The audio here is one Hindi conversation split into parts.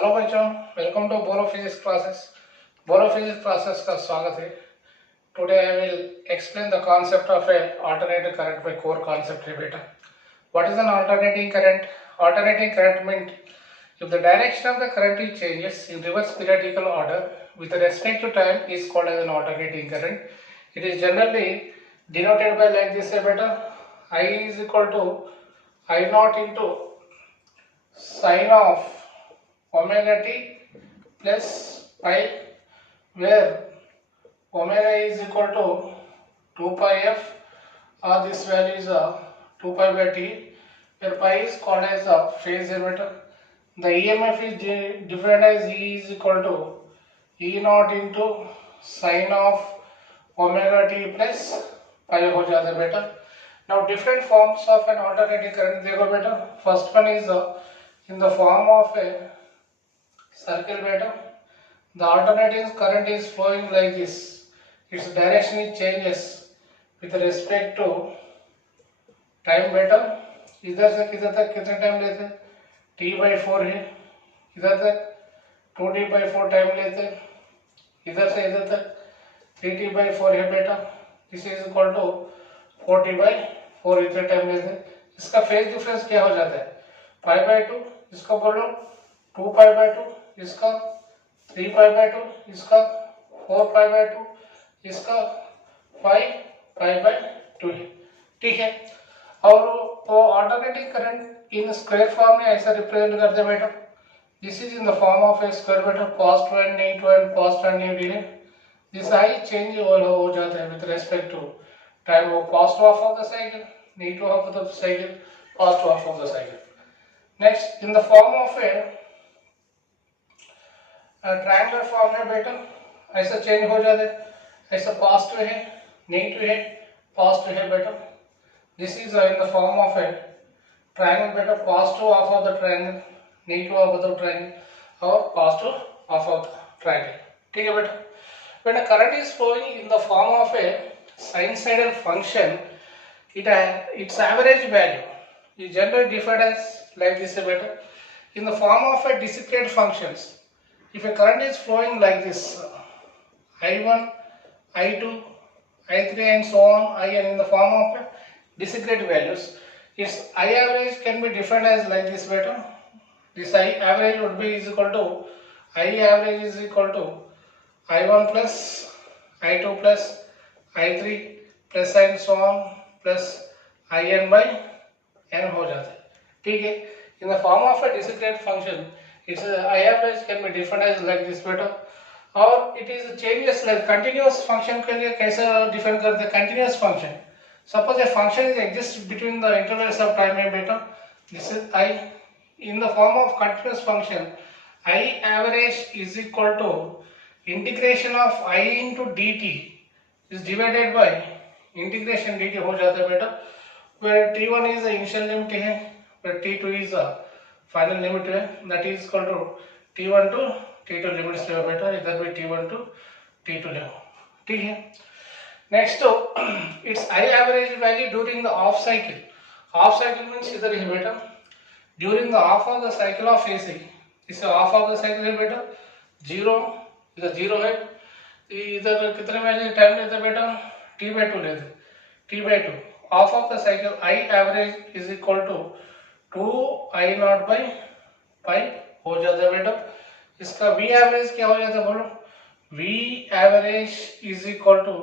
हेलो बच्चों, वेलकम टू बोलो फिजिक्स क्लासेस। बोलो फिजिक्स क्लासेस का स्वागत है। Today I will explain the concept of A alternating current by core concept है बेटा। What is an alternating current? Alternating current means if the direction of the current is changes in reverse periodical order with respect to time is called as an alternating current. It is generally denoted by like this beta. I is equal to I naught into sine of omega t plus pi, where omega is equal to 2 pi f, or this value is 2 pi by t, where pi is called as a phase emitter. The EMF is defined as E is equal to E naught into sine of omega t plus pi हो जाता है बेटा. Now different forms of an alternating current देखो बेटा. First one is in the form of a circle beta. The alternating current is flowing like this. Its direction changes with respect to time beta. इधर से किधर तक कितना टाइम लेते हैं? t/4 है. इधर तक 2t/4 टाइम लेते हैं. इधर से इधर तक 3t/4 है बेटा. This is equal to 4t/4 इतना टाइम लेते हैं. इसका फेज डिफरेंस क्या हो जाता है? π/2. इसका बोलो 2π/2, इसका 3π/2, इसका 4π/2, इसका 5π/2 है. ठीक है. और वो alternating current in square form में ऐसा रिप्रेजेंट करते हैं बेटा. This is in the form of A square बेटा. cos 2 and e2 and cos 2 and e है. दिस आई चेंज हो जाता है विद रेस्पेक्ट टू टाइम. वो cos 2 half of the cycle, e2 half of the cycle, cos 2 half of the cycle. Next, in the form of a triangular form है बेटा. ऐसा चेंज हो जाता है. ऐसा पॉजिटिव है, नेगेटिव है, पॉजिटिव है बेटा. This is in the form of a triangle बेटा. Positive half of the triangle, negative half of the triangle और positive half of the triangle. ठीक है बेटा. When a current is flowing in the form of a sinusoidal function, its average value is generally defined as like this beta. In the form of a discrete functions, if a current is flowing like this, I1, I2, I3 and so on, In in the form of discrete values, its I average can be defined as like this beta. This I average would be is equal to I average is equal to I1 plus I2 plus I3 plus and so on plus IN by n हो जाता है. ठीक है. In the form of a discrete function, its I average can be defined as like this beta. और it is changes like continuous function के लिए कैसे डिफाइन करते हैं? continuous function. Suppose a function is exists between the intervals of time है बेटा. This is I. In the form of continuous function, I average is equal to integration of I into dt is divided by integration dt हो जाता है बेटा. Where t1 is the initial limit है, where t2 is the final limit है. That is equal to t1 to t2 limits ले बेटा. इधर भी t1 to t2 ले. ठीक है. Next its I average value during the off cycle. Off cycle means इधर है बेटा. During the half of the cycle of AC, इसे half of the cycle है बेटा. 0 इधर 0 है. इधर कितने वैल्यू टाइम लेते हैं बेटा? t/2 लेते. t/2 half of the cycle I average is equal to 2 I naught by pi हो जाता है बेटा. इसका V average क्या हो जाता है बोलो? V average is equal to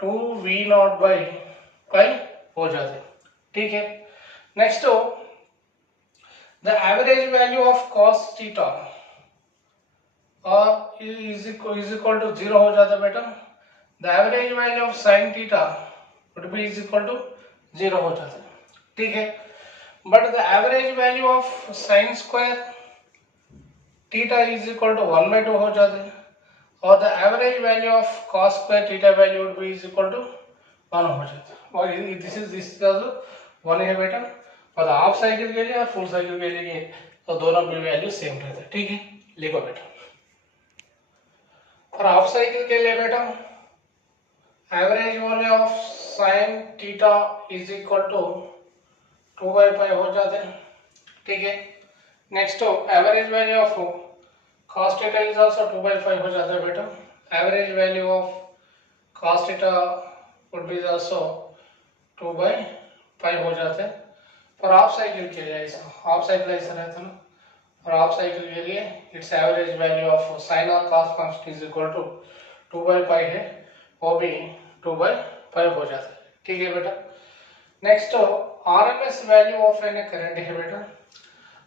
2 V naught by pi हो जाता है. ठीक है. Next the average value of cos theta और is equal to 0 हो जाता है बेटा. The average value of sin theta would be is equal to 0 हो जाता है. ठीक है. But the average value of sin square theta is equal to 1/2 हो जाता है. और the average value of cos square theta value would be is equal to 1 हो जाता है. और this is also 1 है बेटा. और हाफ साइकिल के लिए और फुल साइकिल के लिए तो दोनों में वैल्यू सेम रहता है. ठीक है. लिखो बेटा. और हाफ साइकिल के लिए बेटा average value of sine theta is equal to 2/pi हो जाते हैं. ठीक है. Next average value of cos theta is also 2/5 हो जाता है बेटा. Average value of cos theta would be also 2/5 हो जाते हैं. For half cycle के लिए ऐसा, half cycle ऐसा रहता है ना. For half cycle के लिए its average value of sin or cos function is equal to 2/5 है, वो भी 2/5 हो जाता है. ठीक है बेटा. Next RMS value of any current है बेटा.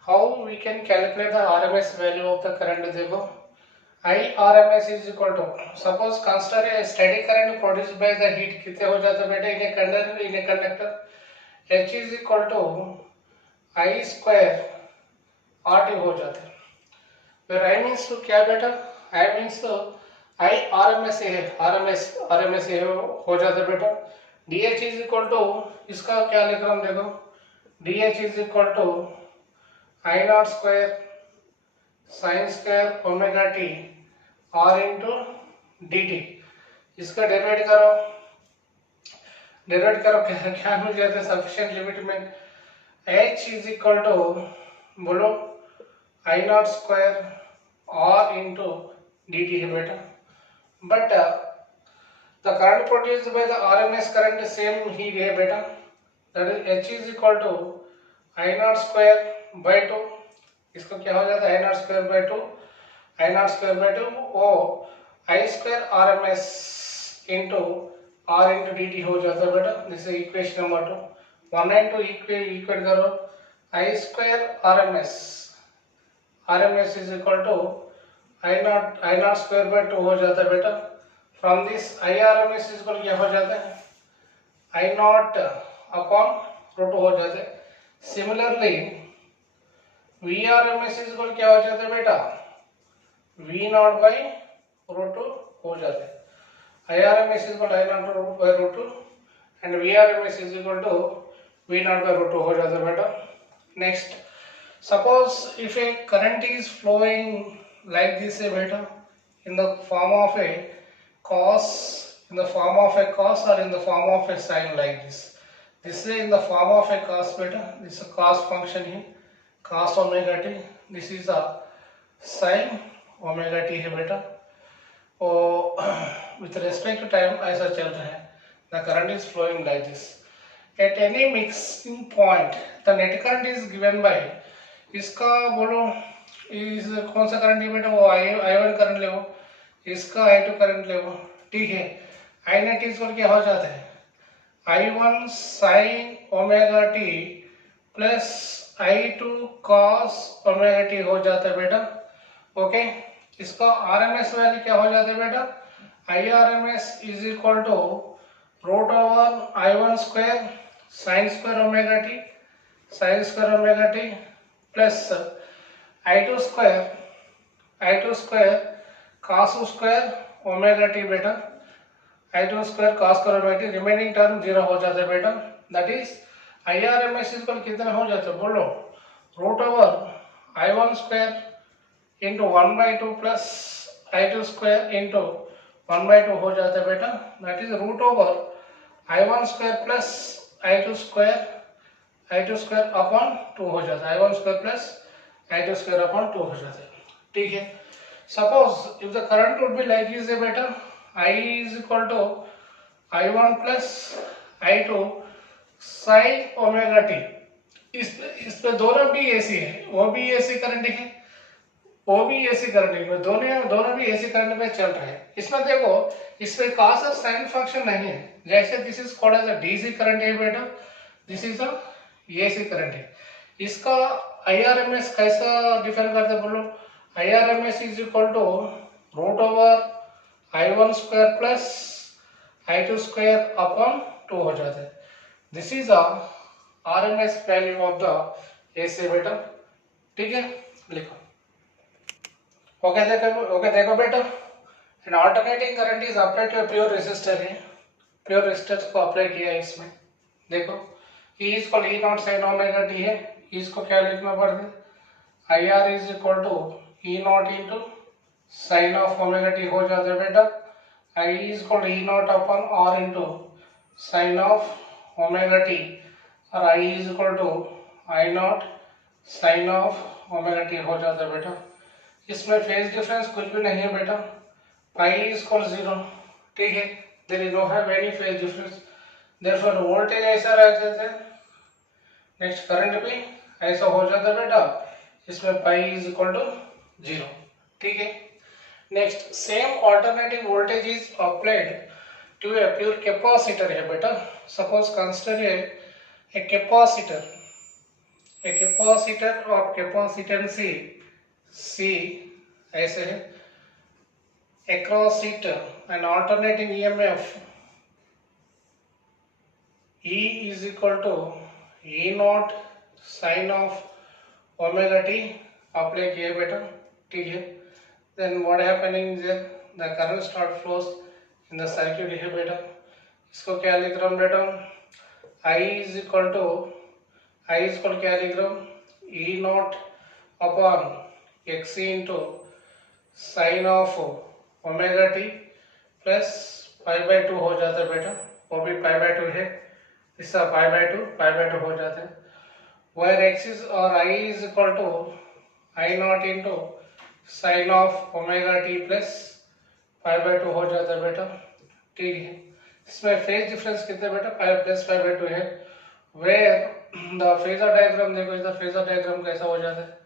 How we can calculate the RMS value of the current? देखो, IRMS is equal to, suppose consider a steady current produced by the heat. कितने हो जाते बेटा in a conductor? H is equal to I square RT हो जाते हैं. फिर I means to क्या बेटा? I means to IRMS है, RMS है हो जाता है बेटा. DH is equal to, इसका क्या लिख रहा हूँ देखो, DH is equal to I naught square sin square omega t R into dt. इसका डेरिवेट करो क्या मिल जाता है सफिशिएंट लिमिट में. H is equal to बोलो I naught square R into dt है बेटा. But the current produced by the RMS current same ही है बेटा. That is H is equal to I naught square by 2. इसको क्या हो जाता है I naught square by 2 O I square RMS into R into dt हो जाता है बेटा. This is equation number 2. 1 and 2 equate करो. I square RMS is equal to I naught square by 2 हो जाता है बेटा. From this IRMS is equal क्या हो जाता है I naught upon root हो जाता है. Similarly VRMS is equal क्या हो जाता है बेटा V naught by root 2 हो जाता है. IRMS is equal to I naught by root 2 and VRMS is equal to V naught by root 2 हो जाता है बेटा. Next, suppose if a current is flowing like this है बेटा in the form of a cos or in the form of a sin like this. This is in the form of a cos beta. This is a cos function here, cos omega t. This is a sin omega t है बेटा. और with respect to time ऐसा चल रहा है. The current is flowing like this. At any mixing point, the net current is given by, इसका बोलो इस कौन सा करंट है बेटा वो I1 करंट ले वो, इसका I2 करंट ले वो. ठीक है. I net इस पर क्या हो जाता है I1 sin omega t plus I2 cos omega t हो जाता है बेटा. ओके. इसका RMS वैल्यू क्या हो जाता है बेटा IRMS is equal to root over I1 square sin square omega t plus I2 square cos square omega t बेटा. I2 square cos square omega t remaining term 0 हो जाता है बेटा. दैट इज IRMS इक्वल कितना हो जाता है बोलो root over I1 square into 1/2 plus I2 square into 1/2 हो जाता है बेटा. That is root over I1 square plus I2 square upon 2 हो जाता है. I1 square plus I2 square upon 2 हो जाता है. ठीक है. Suppose if the current would be like this है बेटा I is equal to I1 plus I2 sin omega t. इस पे दोनों भी AC है, वो भी AC करंट है, वो भी AC करंट है, दोनों भी AC करंट में चल रहे हैं. इसमें देखो इसमें cos और sin फंक्शन नहीं है. जैसे this is called as a DC current है बेटा, this is a AC current है. इसका IRMS कैसा डिफाइन करते हैं बोलो. IRMS is equal to root over I1 square plus I2 square upon 2 हो जाता है. This is a RMS value of the AC बेटा. ठीक है. लिखो. ओके देखो बेटा. An alternating current is applied to pure resistor है. प्योर रेसिस्टर को अप्लाई किया है इसमें. देखो E is equal E naught sin omega t है. इसको क्या लिखना पड़ता है IR is equal to E naught into sin of omega t हो जाता है बेटा. I is equal to E naught upon R into sin of omega t और I is equal to I naught sin of omega t हो जाता है बेटा. इसमें फेज डिफरेंस कुछ भी नहीं है बेटा, पाई इज इक्वल 0, ठीक है, there is no have any phase difference, therefore voltage ऐसा रह जाता है। नेक्स्ट करंट भी ऐसा हो जाता है बेटा, इसमें पाई इज इक्वल टू 0, ठीक है। Next same alternative voltage is applied to a pure capacitor है बेटा। Suppose consider a capacitor, a capacitor of capacitance C ऐसे है, across it an alternating EMF E is equal to E naught sin of omega t apply किया बेटा, ठीक है। then what happening is the current start flows in the circuit है बेटा। इसको क्या लिख रहा हूँ बेटा, I is equal to क्या लिख रहा हूँ, E naught upon XC into sine of omega T plus pi by 2 हो जाता है बेटा, वो भी पाई बाई 2 है, इसका पाई बाई 2 हो जाता है। वेयर एक्सिस और I is equal to I naught into sine of omega T plus pi by 2 हो जाता है बेटा, ठीक है। इसमें फेज डिफरेंस कितने बेटा, पाई प्लस पाई बाई 2 है। वेयर द फेजर डायग्राम देखो, इधर फेजर डायग्राम कैसा हो जाता है,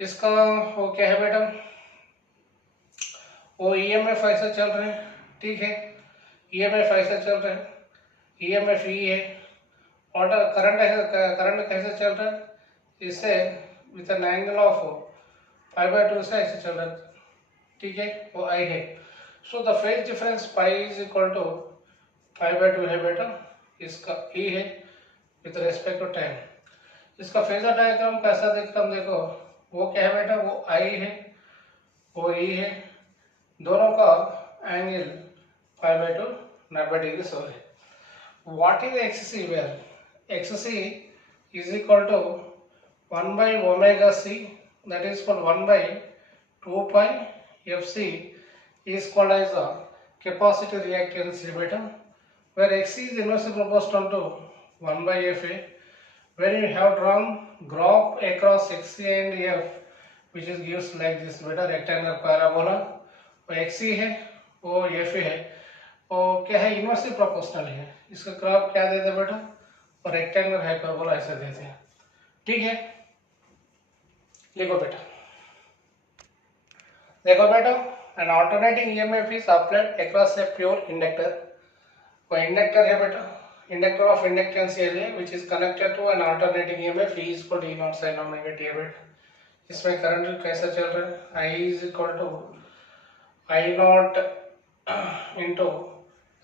इसका वो क्या है बेटा, वो ईएमएफ ऐसा चल रहे हैं, ठीक है, ईएमएफ ऐसा चल रहा है, ईएमएफ ई है, और करंट कैसे चल रहा है, इससे with an angle of pi by 2 से ऐसे चल रहा है, ठीक है, वो आई है। So the phase difference pi is equal to pi by 2 है बेटा, इसका ई है विथ रेस्पेक्ट टू टाइम। इसका फेजर डायग्राम कैसा देखता हम देखो, वो क्या है बेटा, वो आई है, वो ई है, दोनों का angle pi by 2 90 degree so है। What is XC, where XC is equal to 1 by omega C, that is called 1 by 2 pi f C is called as a capacitor reactance बेटा, where XC is inversely proportional to 1 by FA. When you have drawn graph across XC and F, which is gives like this बेटा, rectangular parabola, वो XC है, वो FA है, वो क्या है, इनवर्सली प्रोपोर्शनल है। इसका ग्राफ क्या देते हैं बेटा, और रेक्टेंगुलर हाइपरबोला ऐसे देते हैं, ठीक है। लिखो बेटा, देखो बेटा, an alternating EMF is applied across a pure inductor। वो इंडक्टर है बेटा, inductor of inductance area which is connected to an alternating EMF E is equal to E naught sin omega t है बेटा। इसमें करंट कैसा चल रहा है, I is equal to I naught into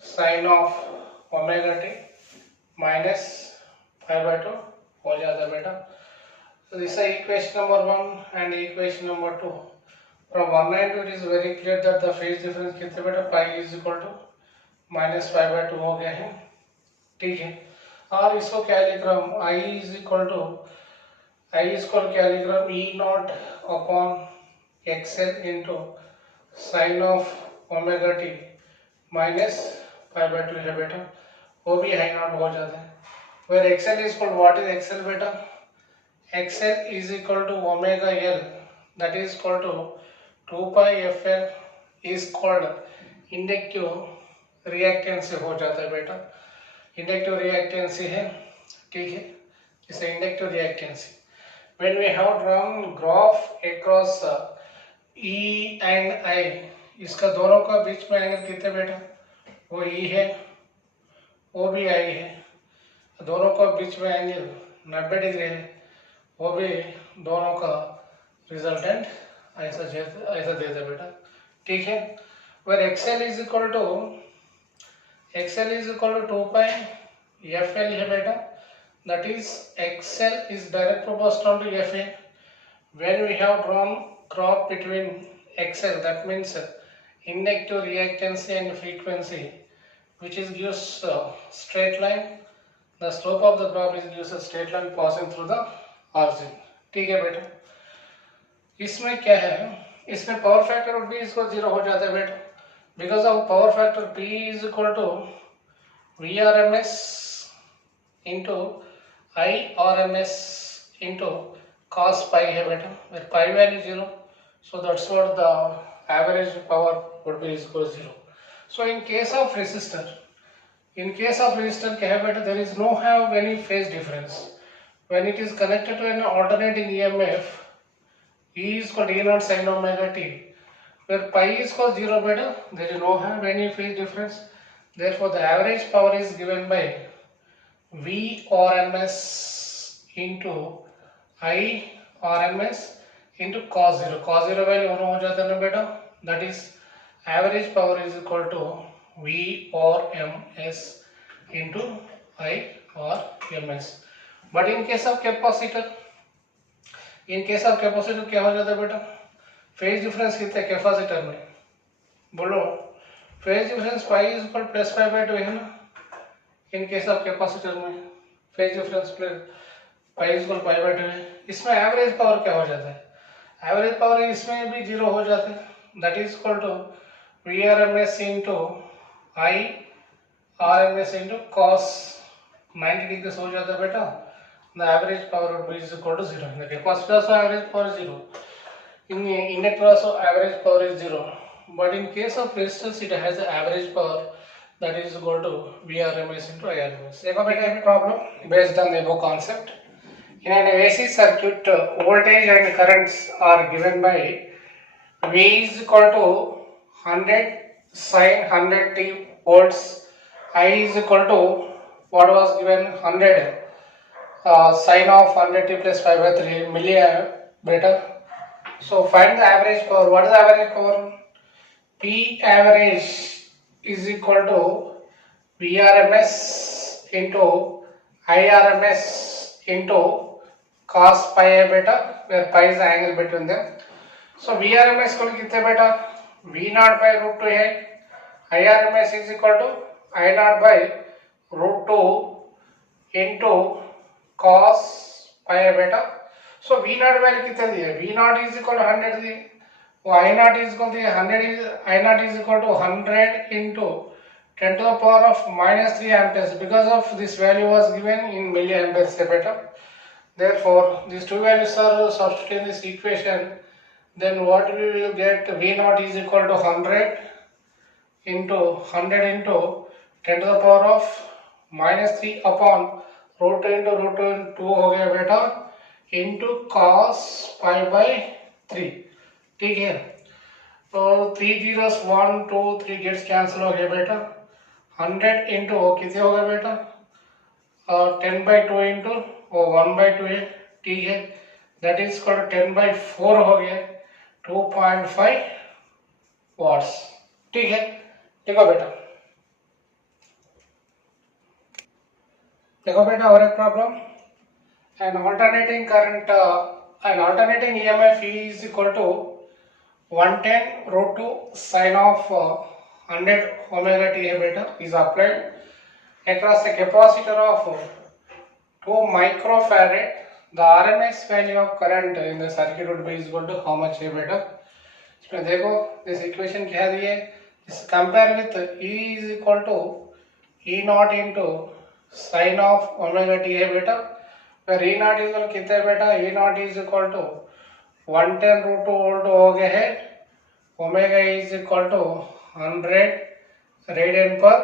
sin of omega t minus pi by 2 हो जाता है बेटा। So this is equation number 1 and equation number 2. From 1 and 2 it is very clear that the phase difference कितने बेटा, पाई is equal to minus pi by 2 हो गया है, ठीक है। और इसको क्या लिख रहा हूँ, I इज इक्वल क्या लिख रहा हूँ, E naught upon XL into sine of omega T minus pi by 2 है बेटा, वो भी आई नॉट हो जाता है। Where XL is called, what is XL बेटा, XL is equal to omega L, that is called two 2 pi F L is called inductive reactance हो जाता है बेटा, इंडक्टिव रिएक्टेंसी है, ठीक है, इसे inductive रिएक्टेंसी। When we have drawn graph across E and I, इसका दोनों का बीच में एंगल कितने बेटा, वो E है, वो भी I है, दोनों का बीच में एंगल 90 डिग्री है, वो भी दोनों का रिजल्टेंट ऐसा देता है बेटा, ठीक है। where XL is equal to 2 pi FL है बेटा, that is XL is direct proportional to FA. When we have drawn graph between XL, that means inductive reactance and frequency, which is gives straight line. The slope of the graph is gives a straight line passing through the origin, ठीक है बेटा। इसमें क्या है, इसमें पावर फैक्टर भी इसको 0 हो जाता है बेटा, because of power factor P is equal to VRMS into IRMS into cos pi है बेटा, where pi value 0, So that's what the average power would be is equal to 0. So in case of resistor, there is no have any phase difference. When it is connected to an alternating EMF, E is called E naught sin omega t, where pi is called 0 beta, there is no have any phase difference. Therefore, the average power is given by V RMS into I RMS into cos 0. Cos 0 value 1 हो जाता है ना बेटा, that is average power is equal to V RMS into I RMS. But in case of capacitor, क्या हो जाता है बेटा, फेज डिफरेंस कितना है कैपेसिटर में, बोलो phase difference pi is equal plus pi by 2 है ना. इन केस ऑफ कैपेसिटर में phase difference plus pi is equal pi by 2 है. इसमें एवरेज पावर क्या हो जाता है, एवरेज पावर इसमें भी 0 हो जाता है, that is equal to V R M S into I R M S into cos 90 degree हो जाता है बेटा. The average power would be is equal to 0. In the capacitor also average power is 0. In the inductor also average power is 0. But in case of resistance, it has the average power that is equal to VRMS into IRMS. देखो बेटा ये problem based on the above concept. In an AC circuit, voltage and currents are given by V is equal to 100 sin 100 t volts. I is equal to what was given 100. Sine of 100 t plus 5 by 3 milliamp beta. So find the average power. What is the average power? P average is equal to VRMS into IRMS into cos pi a beta, where pi is the angle between them. So VRMS को कितने बेटा, V naught by root 2 है, IRMS is equal to I naught by root 2 into cos pi beta. So V naught value कितने दिए, V naught is equal to 100 दिए, I naught is equal to 100 is I naught is equal to 100 into 10 to the power of minus 3 amperes, because of this value was given in milliamperes से बेटा. Therefore these two values are substituted in this equation, then what we will get, V naught is equal to 100 into 10 to the power of minus 3 upon root into 2 हो गया बेटा इंटू cos pi by 3. ठीक है, तो 3 zeros 1 2 3 गेट्स कैंसिल हो गया बेटा. 100 इंटू कितने हो गया बेटा, 10 by 2 इंटू 1 by 2 है. ठीक है, that is equal to 10 by 4 हो गया 2.5 वाट्स. ठीक है, देखो बेटा, देखो बेटा और एक problem. an alternating current an alternating EMF is equal to 110 root 2 sin of 100 omega t है बेटा is applied across a capacitor of 2 microfarad. The RMS value of current in the circuit would be equal to how much है बेटा. इसमें देखो this equation क्या दी है, this compare with E is equal to E naught into sin of omega t है बेटा, where E naught is equal कितना है बेटा, E naught is equal to 110 root 2 volt हो गया है, omega is equal to 100 radian per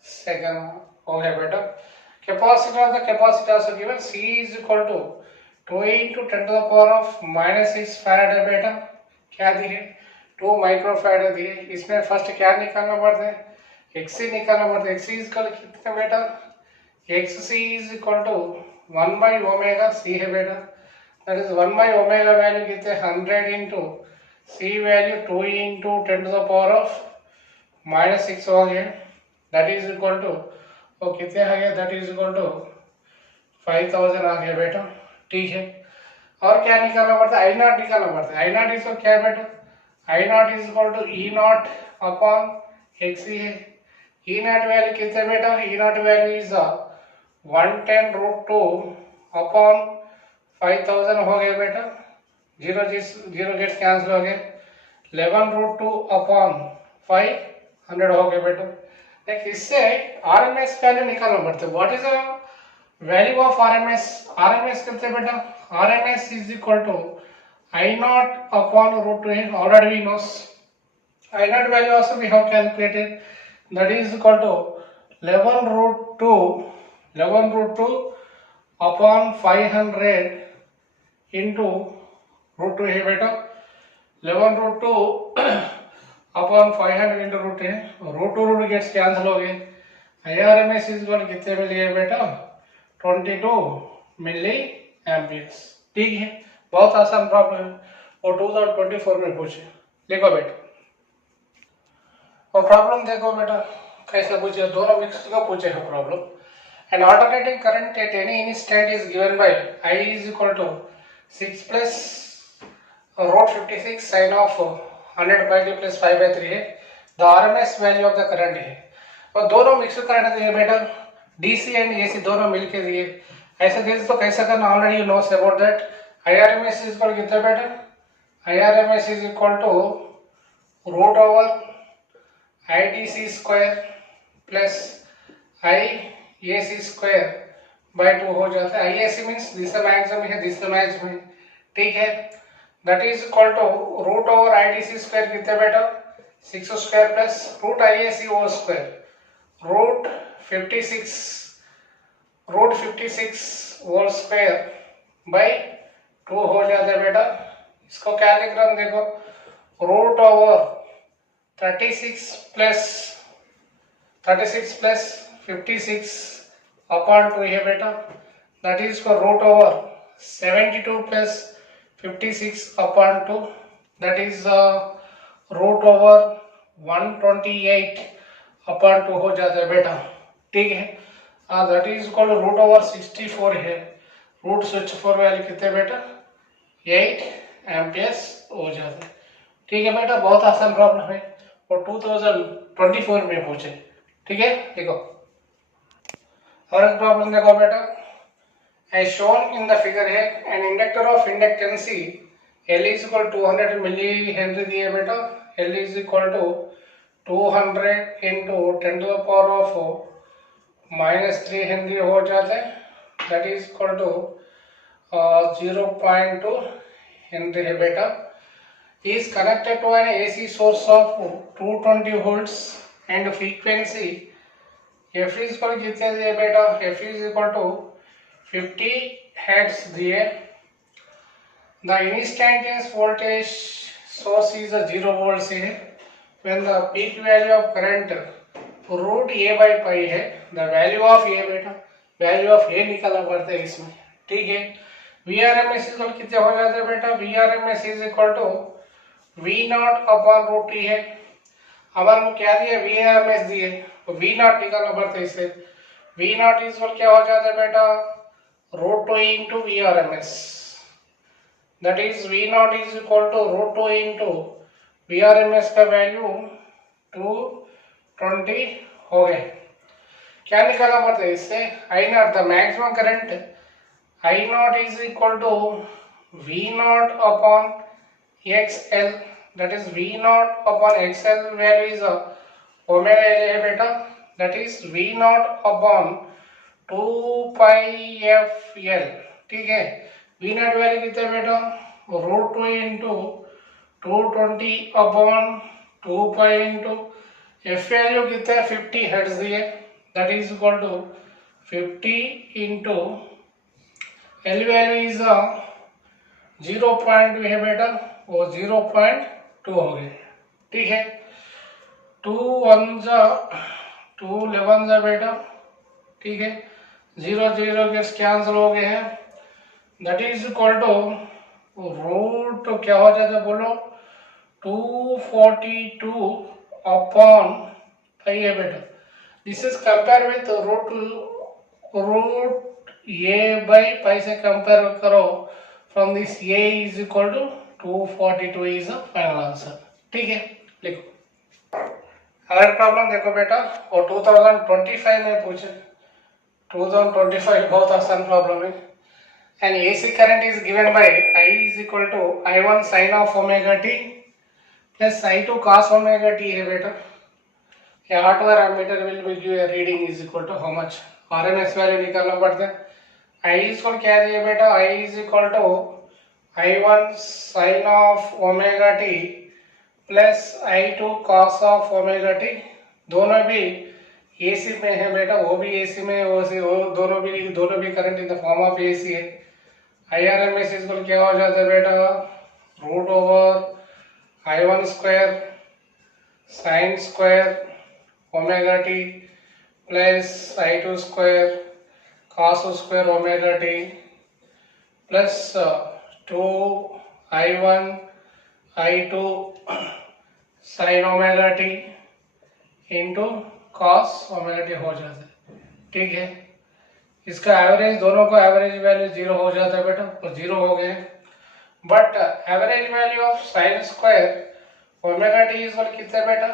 second हो गया बेटा. Capacitor, the capacitor also given C is equal to 2 into 10 to the power of minus 6 farad है बेटा. क्या दी है, 2 माइक्रोफैराड दी है. इसमें फर्स्ट क्या निकालना पड़ता है, XC निकालना पड़ता है. XC इज कितना बेटा, XC is equal to 1 by omega C है बेटा, that is 1 by omega value कितने 100 into C value 2 into 10 to the power of minus 6 हो गया, that is equal to वो कितने आ गया, that is equal to 5000 आ गया बेटा. ठीक है, और क्या निकालना पड़ता है, I naught निकालना पड़ता है. I naught इसको क्या है बेटा, I naught is equal to E naught upon XC है. E naught value कितने बेटा, E naught value is 110 root 2 upon 5000 हो गया बेटा. जीरो गेट्स कैंसिल हो गए, 11 root 2 upon 500 हो गया बेटा. देख इससे RMS वैल्यू निकालना पड़ता है. What is the value of RMS? RMS कितने बेटा, RMS is equal to I naught upon root 2 है, already we knows. I naught value also we have calculated, that is equal to 11 root 2 upon 500 into root 2 है बेटा. 11 root 2 upon 500 into root है, root 2 root gets cancel हो गए. IRMS is equal कितने मिल गए बेटा? 22 मिली एम्पियर्स. ठीक है, बहुत आसान प्रॉब्लम है और 2024 में पूछे. लिखो बेटा और प्रॉब्लम देखो बेटा कैसे पूछे, दोनों मिक्स का पूछे है problem. And alternating current at any instant is given by I is equal to 6 plus root 56 sin of 100 by t plus 5 by 3 है. The RMS value of the current है और दोनों मिक्स करंट दिए बेटा, DC एंड AC दोनों मिलके दिए. ऐसे दिए तो कैसे करना, already you knows about that. IRMS is equal कितना बेटा? IRMS is equal to root over IDC square plus IAC square by 2 हो जाता है. IAC मीन्स दिस मैक्सिमम है, दिस मैक्सिमम. ठीक है, that is equal to root over IDC square कितने बेटा? 6 square plus root IAC whole square root 56 whole square by 2 हो जाता है बेटा. इसको क्या लिख रहा हूं देखो, रूट ओवर 36 प्लस 56 अपॉन 2 है बेटा. That is for root over 72 plus 56 upon 2, that is root over 128 upon 2 हो जाता है बेटा. ठीक है, that is equal to root over 64 है. रूट 64 वैल्यू कितने बेटा? 8 एम्पियर्स हो जाता है. ठीक है बेटा, बहुत आसान प्रॉब्लम है और 2024 में पूछे. ठीक है, देखो और एक प्रॉब्लम देखो बेटा. As shown in the figure है an inductor of inductance L is equal to 200 milli henry दिए बेटा. L is equal to 200 into 10 to the power of -3 henry हो जाता है. That is equal to 0.2 henry है बेटा. Is connected to an AC source of 220 volts and frequency F is equal to कितने दिए बेटा? F is equal to 50 hertz दिए. The instantaneous voltage source is a 0 volts है. When the peak value of current root A by pi है, the value of A बेटा, value of A निकालना पड़ता है इसमें. ठीक है, VRMS is equal कितने हो जाते हैं बेटा? VRMS is equal to V naught upon root T है. हमारे को क्या दिए? VRMS दिए, तो V नॉट निकालना पड़ता है इससे. V नॉट इज इक्वल क्या हो जाता है बेटा? Root 2 into VRMS. That is V naught is equal to root 2 into VRMS का वैल्यू 220 हो गए. क्या निकालना पड़ता है इससे? I naught, the maximum current I naught is equal to V naught upon XL. that is V naught upon XL value is omega L है बेटा. that is V naught upon 2 pi FL. ठीक है, V naught वैल्यू कितने बेटा? Root 2 into 220 upon 2 pi into F value कितने? 50 हर्ट्ज दिए. That is equal to 50 into L value is 0.2 है बेटा, वो 0.2 हो गए. ठीक है, 2 1 जा 2 11 जा बेटा. ठीक है, 0 0 के कैंसिल हो गए हैं. That is equal to root क्या हो जाता है बोलो? 242 अपॉन 5 है बेटा. This is compare with root A by pi से कंपेयर करो. From this A is equal to 242 is the final answer. ठीक है, लिखो. अगर प्रॉब्लम देखो बेटा, और 2025 में पूछे. 2025 बहुत आसान प्रॉब्लम है. And AC current is given by I is equal to I1 sin of omega t plus I2 cos omega t है बेटा. या hardware ammeter will be give reading is equal to how much? RMS value निकालना पड़ता है. I is equal क्या दिया बेटा? I is equal to I1 sin of omega T plus I2 cos of omega T, दोनों भी एसी में है बेटा, वो भी एसी में, वो दोनों भी current in the form of AC है। IRMS इक्वल क्या हो जाता है बेटा, root over I1 square sine square omega T plus I2 square cos square omega T plus 2I1 I2 sine omega T into cos omega T हो जाता है। ठीक है, इसका एवरेज, दोनों का एवरेज वैल्यू 0 हो जाता है बेटा, तो 0 हो गए। But average value of sine square omega T equal कितना बेटा,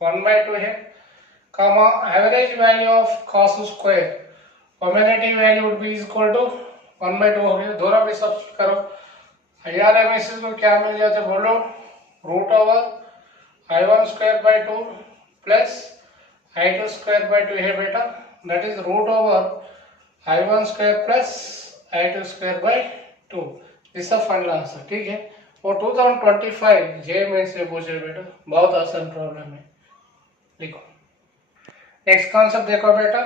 1/2 है, comma average value of cos square omega T value would be equal to 1/2 हो गया। दोनों भी सब्स्टिट्यूट करो, IRMS को क्या मिल जाता है बोलो, root over I1 square by 2 plus I2 square by 2 है बेटा, that is root over I1 square plus I2 square by 2, this is final answer. ठीक है, वो 2025 जे में से पूछे बेटा, बहुत आसान प्रॉब्लम है, लिखो। नेक्स्ट कॉन्सेप्ट देखो बेटा,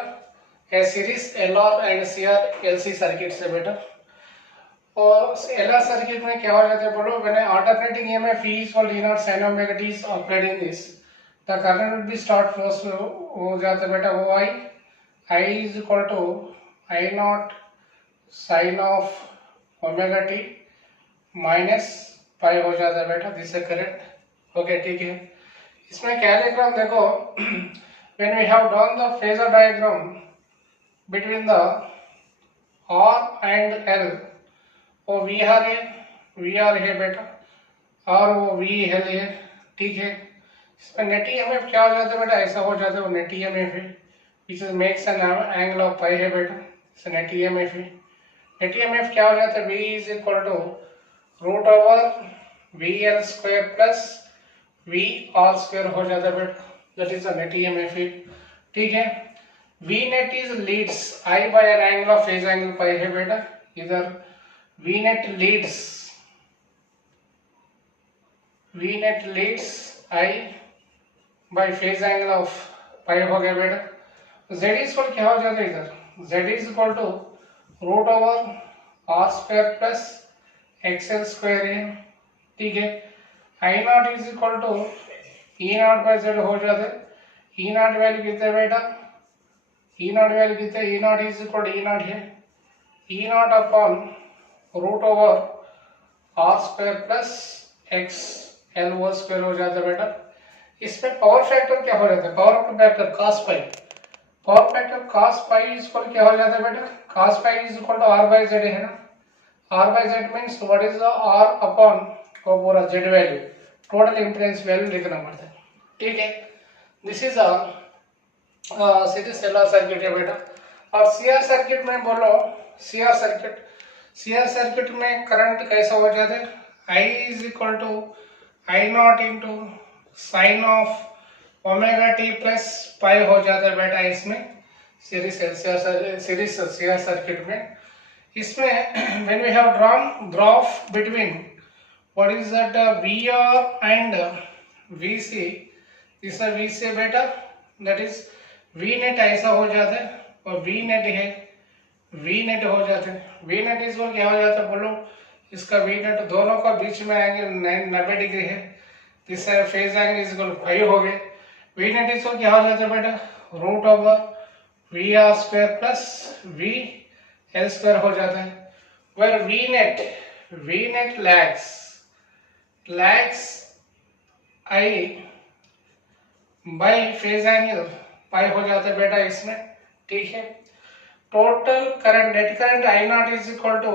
a series LR and CR LC circuit से बेटा, और LR सर्किट में क्या हो जाता है बोलो, when alternating EMF E is equal to E0 sin omega t is applied in this, the current will be start flows हो जाता है बेटा, वो I is equal to I0 sin of omega t minus pi हो जाता है बेटा, दिस इज करेक्ट। ओके, ठीक है, इसमें क्या लिख रहा हूँ देखो, when we have drawn the phasor diagram between the R and L, वो VR है बेटा, और वो VL है। ठीक है, इसमें नेट EMF क्या हो जाता है बेटा, ऐसा हो जाता है, वो नेट EMF है which is makes an angle of pi है बेटा, इससे नेट EMF है। नेट EMF क्या हो जाता है, V is equal to root over VL square plus VR square हो जाता है बेटा, that is the net EMF है। ठीक है, V net is leads I by an angle of phase angle pi है बेटा, इधर V net leads I by phase angle of pi हो गया बेटा। Z is equal क्या हो जाता है इधर, Z is equal to root over R square plus XL square है। ठीक है, I0 is equal to E0 by Z हो जाता है। E0 वैल्यू कितना है बेटा, E0 वैल्यू कितना है, E0 is equal to E0 है, E0 upon root over R square plus XL वो स्क्वायर हो जाता है बेटा। इसमें पावर फैक्टर क्या हो जाता है, power factor cos pi, power factor cos pi equal क्या हो जाता है बेटा, cos pi is equal to R by Z है ना, R by Z means what is the R upon को पूरा Z value, total impedance value लिखना पड़ता है। ठीक है, this is a series LR circuit है बेटा। और CR सर्किट में बोलो, CR सर्किट में करंट कैसा हो जाता है, I is equal to I0 into sine of omega T plus pi हो जाता है बेटा, इसमें सीरीज CR सर्किट में। इसमें when we have drawn graph between what is that VR and VC, this is VC बेटा, that is V net ऐसा हो जाता है, और V net है, V net हो जाता है। V net इस बार क्या हो जाता है बोलो, इसका V net दोनों का बीच में एंगल 90 डिग्री है, this phase angle is equal 5 हो गए। V net इस बार क्या हो जाता है बेटा, root over VR square plus VL square हो जाता है, where V net lags I by phase angle pi हो जाता है बेटा इसमें। ठीक है, total current, net current I0 is equal to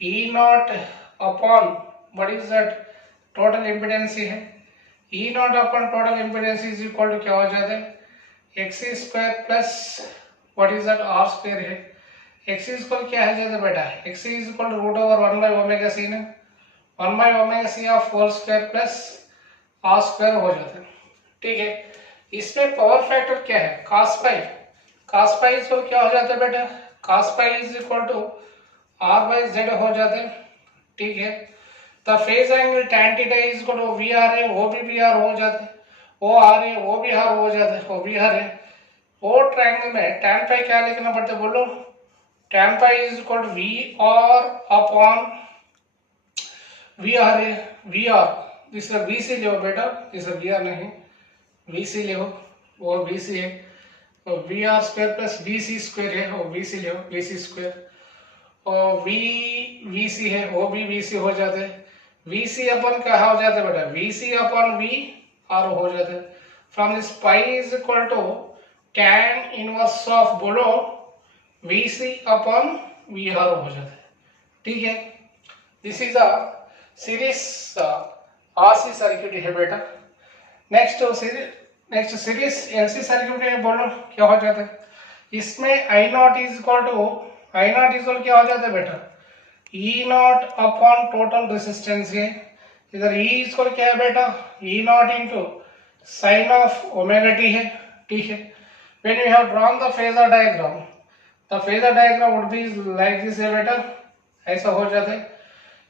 E0 upon what is that, total impedance है, E0 upon total impedance is equal to क्या हो जाता है, XC square plus what is that R square है। XC इक्वल क्या है जाता है बेटा, XC is equal to root over 1 by omega C ना, 1 by omega C of whole square plus R square हो जाता है। ठीक है, इसमें पावर फैक्टर क्या है, cos पाई इसको क्या हो जाता है बेटा, cos pi is equal to R by Z हो जाता है। ठीक है। The phase angle tan theta is equal to V R है, वो भी वी आर हो जाते हैं, वो आर है वो भी आर हो जाते हैं, वो भी आर है। वो ट्रायंगल में tan पाई क्या लिखना पड़ता है बोलो, tan pi is equal to V R upon V R है, वी आर इसका वी सी ले बेटा, इसका वी आर नहीं वी सी ले, वो वी सी है, V R square plus V C square है, वो वी सी ले वी सी स्क्वायर, और वी सी है वो भी वी सी हो जाते हैं, वी सी अपन क्या हो जाते हैं बेटा, V C upon V R हो जाते हैं। From this pi is equal to tan inverse of बोलो V C upon V R हो जाते हैं, ठीक है। This is a series RC circuit है बेटा। नेक्स्ट सीरीज एलसी सर्किट है, बोलो क्या हो जाता है, इसमें I not is equal to I not equal क्या हो जाता है बेटा, E not upon total resistance है, इधर ई इक्वल क्या है बेटा, E not into sine of omega T है, ठीक है। When we have drawn the phasor diagram, the phasor diagram would be like this है बेटा, ऐसा हो जाता है।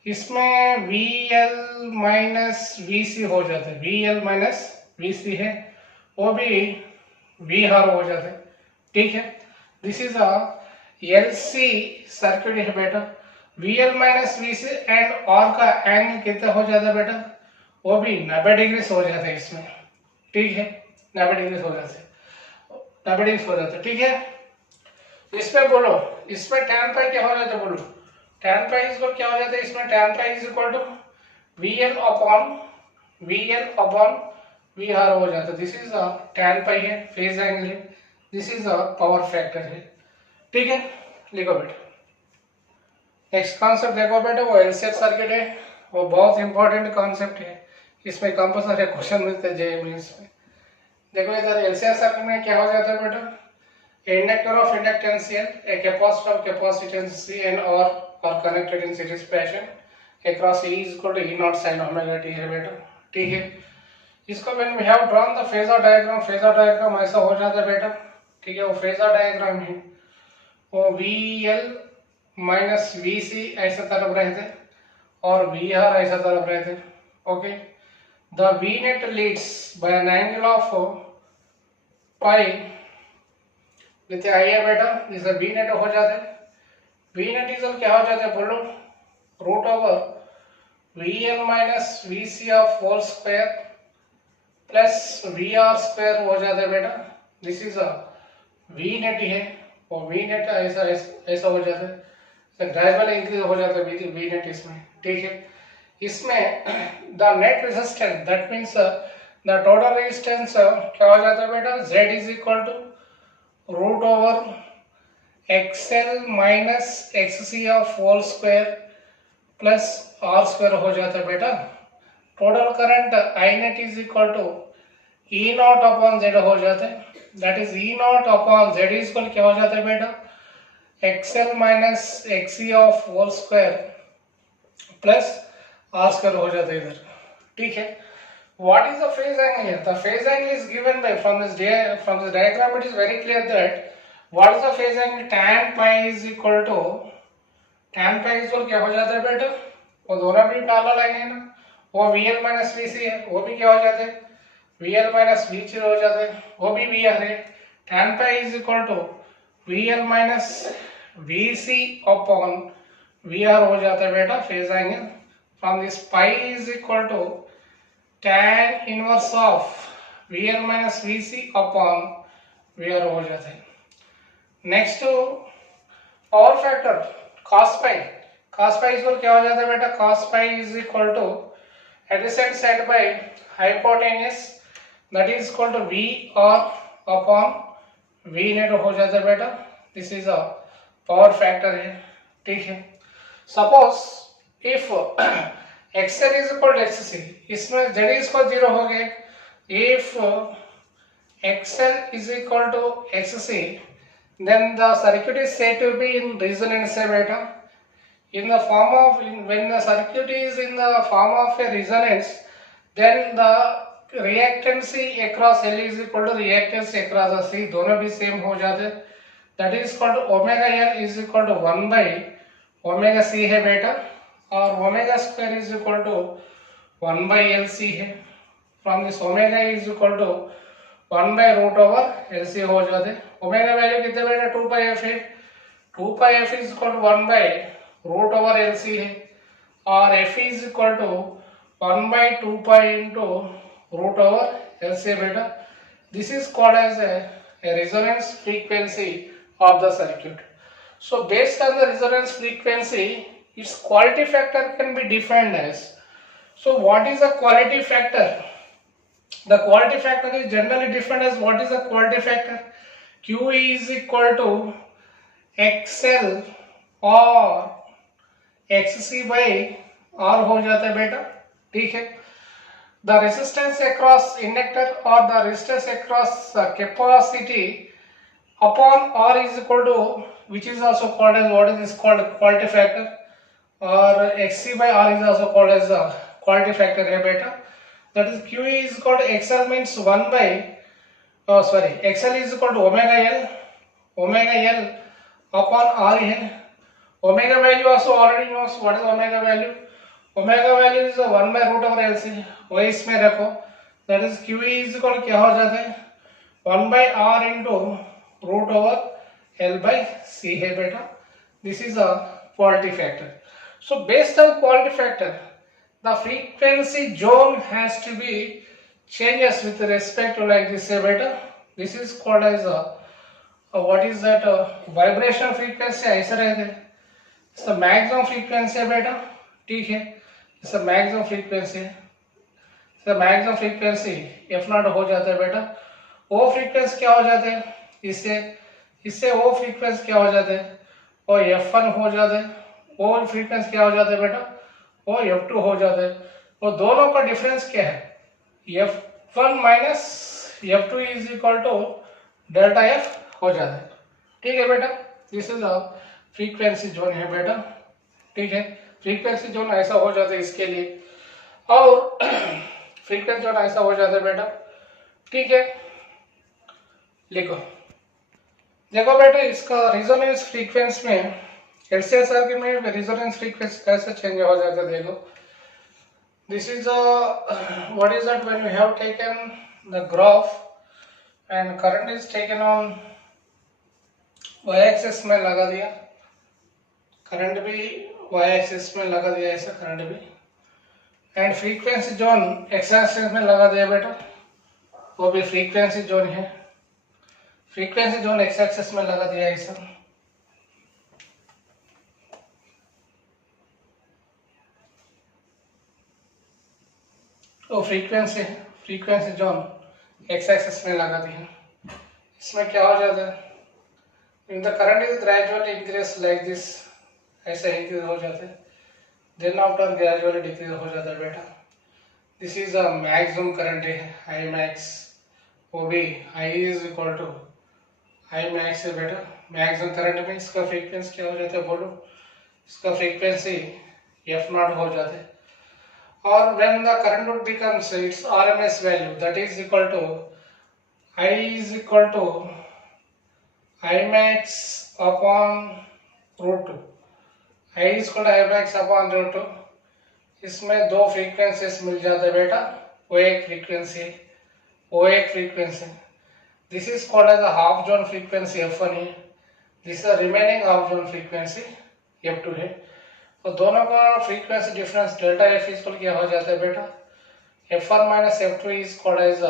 इसमें V L minus V C हो जाता है, V L minus V C है, वो भी वी आर हो जाता है, ठीक है। This is a LC circuit है बेटा। V L minus V C and R का एंगल कितना हो जाता है बेटा, वो भी 90 डिग्री हो जाता है इसमें, ठीक है, 90 डिग्री हो जाते हैं, 90 डिग्री हो जाता है, ठीक है। इसमें बोलो इसमें tan पाई क्या हो जाता है बोलो, tan पाई इज क्या हो जाता है, इसमें tan pi is equal to V L upon V R हो जाता है। This is a tan pi है, फेज एंगल है, this is a power factor है, ठीक है। लिखो बेटा नेक्स्ट कॉन्सेप्ट देखो बेटा, वो एलसीएफ सर्किट है, वो बहुत इंपॉर्टेंट कॉन्सेप्ट है, इसमें कंपल्सरी क्वेश्चन मिलते हैं जेईई मेंस में। देखो इधर एलसीएफ सर्किट में क्या हो जाता है बेटा, inductor of inductance L, a capacitor of capacitance C and R are connected in series fashion across E is equal to E naught sin omega t है बेटा, ठीक है। इसको when we have drawn the phasor diagram ऐसा हो जाता है बेटा, ठीक है। वो फेजर डायग्राम है, वो वी एल माइनस वी सी ऐसा तरफ रहते और वी आर ऐसा तरफ रहते, okay. The V net leads by N angle of pi with I है बेटा, जिसे वी नेट हो जाता है, वी नेट इज क्या हो जाता है बोलो, root over V L minus V C of whole square plus V R square हो जाता है बेटा। This is a V net है, और वी नेट ऐसा हो जाता है, ग्रेजुअल इंक्रीज हो जाता है वी नेट इसमें, ठीक है। इसमें the net resistance that means the total resistance क्या हो जाता है बेटा, Z is equal to root over XL minus XC of whole square plus R square हो जाता है बेटा। Total current I net is equal to E not upon Z हो जाता है, that is E not upon Z is equal क्या हो जाता है बेटा, XL minus XC of whole square plus R square हो जाता है इधर, ठीक है। What is the phase angle here? The phase angle is given by from this diagram. It is very clear that what is the phase angle? Tan pi is equal to क्या हो जाता है बेटा, वो दोनों भी पैरेलल लाइन है ना, वो VL माइनस VC है, वो भी क्या हो जाते हैं, VL माइनस VC हो जाते हैं, वो भी VR है। Tan pi is equal to VL minus VC upon VR हो जाता है बेटा phase angle. From this pi is equal to tan inverse of VL minus VC upon VR हो जाता है। Next power factor cos pi equal क्या हो जाता है बेटा, cos pi is equal to adjacent side by hypotenuse that is equal to VR upon V net हो जाता है बेटा। This is a power factor है, ठीक है। Suppose if XL is equal to XC, इसमें Z is equal 0 हो गए, if XL is equal to XC then the circuit is said to be in resonance beta. In the form of when the circuit is in the form of a resonance, then the reactance across L is equal to reactance across C, दोनों भी सेम हो जाते, that is called omega L is equal to 1 by omega C है बेटा। और omega square is equal to 1 by LC है. From this omega is equal to 1 by root over LC हो जाते. ओमेगा वैल्यू कितने बेटा 2 पाई एफ है. 2 pi F is equal to 1 by root over LC है और f is equal to 1 by 2 pi into root over LC है बेटा. This is called as a resonance frequency of the circuit. So based on the resonance frequency, its quality factor can be defined as. So what is the quality factor? The quality factor is generally defined as what is the quality factor? Q is equal to XL or XC by R हो जाता है बेटा. ठीक है. The resistance across inductor or the resistance across capacity upon R is equal to, which is also called as, what is this called, quality factor, or XC by R is also called as a quality factor है बेटा. That is Q is equal to XL means 1 by XL is equal to omega L upon R है. Omega value also already knows what is omega value. Omega value is 1 by root over LC. वही इसमें रखो. That is Q is equal क्या हो जाता है 1 by R into root over L by C है बेटा. This is a quality factor. So based on quality factor, the frequency zone has to be changes with respect to like this है बेटा. This is called as what is that vibration frequency ऐसा रहता है. It's the maximum frequency है बेटा. ठीक है. It's the maximum frequency. The maximum frequency f not हो जाता है बेटा. O frequency क्या हो जाते हैं इससे O frequency क्या हो जाते हैं और f1 हो जाते हैं. O frequency क्या हो जाता है बेटा वो f2 हो जाता है. और दोनों का डिफरेंस क्या है f1 minus f2 is equal to delta f हो जाता है. ठीक है बेटा. This is a frequency zone है बेटा. ठीक है. फ्रीक्वेंसी जोन ऐसा हो जाता है इसके लिए और फ्रीक्वेंसी जोन ऐसा हो जाता है बेटा. ठीक है. लिखो देखो बेटा इसका रिजोनेंस फ्रीक्वेंसी में एलसीएसआर के में रिजोनेंस फ्रीक्वेंसी कैसे चेंज हो जाता है देखो. This is what is that when you have taken the graph and current is taken on Y axis में लगा दिया. करंट भी वाई एक्सिस में लगा दिया ऐसा करंट भी and frequency zone x axis में लगा दिया बेटा. वो भी फ्रीक्वेंसी जोन है. फ्रीक्वेंसी जोन एक्स एक्सिस में लगा दिया ऐसा. तो फ्रीक्वेंसी जोन एक्स एक्सिस में लगा दिया. इसमें क्या हो जाता है in the current is gradually increase like this ऐसे इंक्रीज हो जाते हैं. देन आफ्टर ग्रेजुअली डिक्रीज हो जाता है बेटा. This is a maximum current है आई मैक्स. वो भी I is equal to I max है बेटा. मैक्सिमम करंट में इसका फ्रीक्वेंसी क्या हो जाता है बोलो. इसका फ्रीक्वेंसी एफ नॉट हो जाता है. और when the current would becomes its RMS value that is equal to I is equal to I max upon root two. I is equal to I max upon root two. इसमें दो फ्रीक्वेंसीज मिल जाते हैं बेटा. वो एक frequency this is called as a half zone frequency f1 है. This is remaining half zone frequency f2 है. तो दोनों का frequency difference delta f is equal क्या हो जाता है बेटा f1 minus f2 is called as the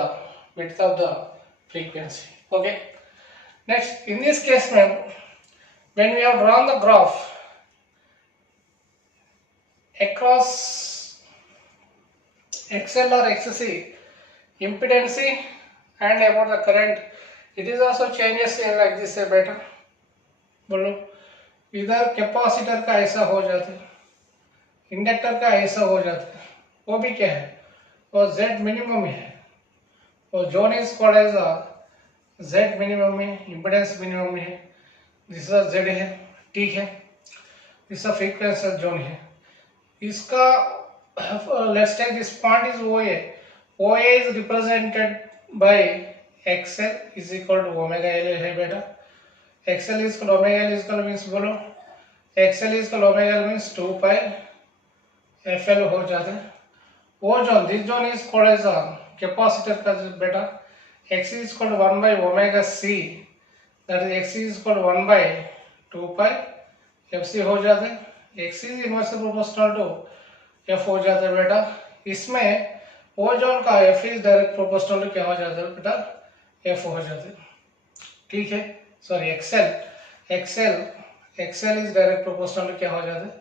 width of the frequency. Okay. Next in this case में when we have drawn the graph across XL or XC impedance and about the current, it is also changes here like this है बेटा. बोलो इधर कैपेसिटर का ऐसा हो जाता है इंडक्टर का ऐसा हो जाता है. वो भी क्या है वो Z मिनिमम है. वो zone is called as Z minimum है. इम्पीडेंस मिनिमम है. दिस Z है. ठीक है. दिस फ्रीक्वेंसी जोन है. इसका let's take this point is OA. OA is represented by XL is equal to omega L है बेटा. XL is equal omega L is equal means बोलो XL is equal omega L means 2 pi FL हो जाता है। वो zone, this zone is called as capacitor का बेटा X is equal to 1 by omega C, that is X is equal to 1 by 2 pi FC हो जाते हैं। X is inversely proportional to F हो जाता है बेटा। इसमें वो जोन का F is direct proportional to क्या हो जाता है बेटा, F हो जाता है। ठीक है, sorry XL is directly proportional to क्या हो जाता है,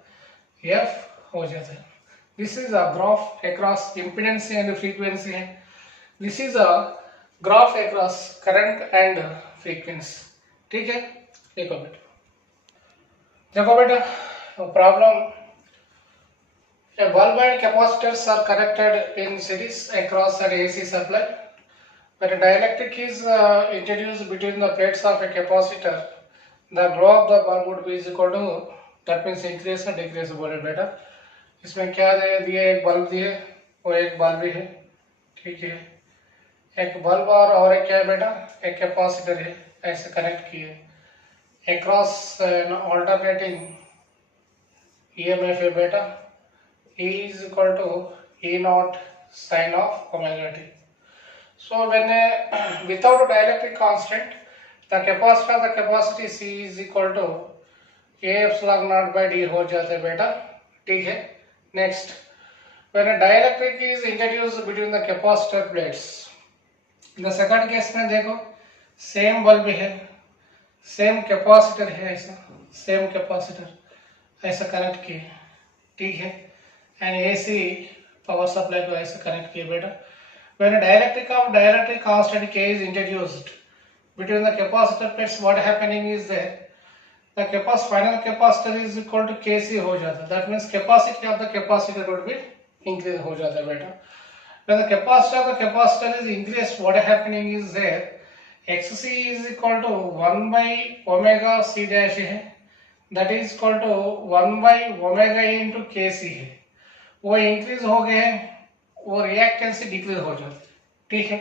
F हो जाता है। This is a graph across impedance and frequency है। This is a graph across current and frequency. ठीक है, देखो बेटा problem, a bulb and capacitors are connected in series across an AC supply. When a dielectric is introduced between the plates of a capacitor, the glow of the bulb would be is equal to, that means increase or decrease बोले बेटा। इसमें क्या दिए, एक बल्ब दिए और एक बल्ब भी है। ठीक है, एक बल्ब और एक क्या है बेटा, एक कैपेसिटर है, ऐसे कनेक्ट किए अक्रॉस ऑल्टरनेटिंग EMF है बेटा। E is equal to E naught sin of omega t. So when without a dielectric constant, the capacitor of the capacity C is equal to A epsilon naught by D हो जाता है बेटा। ठीक है, next when a dielectric is introduced between the capacitor plates, in the second case में देखो सेम बल्ब है, सेम कैपेसिटर है, ऐसा सेम कैपेसिटर ऐसा कनेक्ट किए। ठीक है, एंड AC पावर सप्लाई को ऐसे कनेक्ट किए बेटा। When a dielectric constant K is introduced between the capacitor plates, what happening is that the final capacitor is equal to Kc हो जाता है। That means capacity of the capacitor would be increase हो जाता है बेटा। When the capacity of the capacitor is increased, what happening is that Xc is equal to 1 by omega C dash है, that is equal to 1 by omega into Kc है। वो इंक्रीज हो गए, वो रिएक्टेंस डिक्रीज हो जाती है। ठीक है,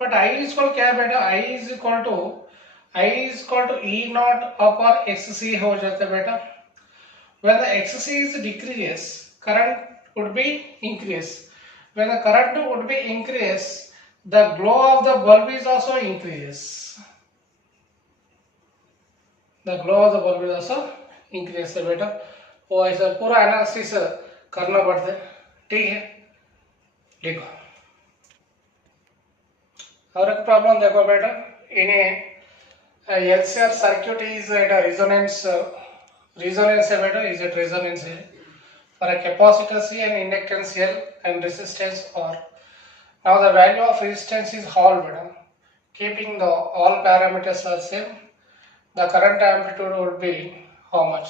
बट I इज इक्वल क्या है बेटा, I is equal to E naught upon XC हो जाता है बेटा। When the XC is decreases, current would be increase. When the current would be increase, the glow of the bulb is also increases. The glow of the bulb is also increase है बेटा। वो ऐसा पूरा एनालिसिस करना पड़ता है। ठीक है, देखो और एक प्रॉब्लम देखो बेटा, इन LCR circuit is at a resonance है बेटा, इज एट रेजोनेंस है for a capacitor C and inductance L and resistance R. Now the value of resistance is all better. Keeping the all parameters are same, the current amplitude would be how much?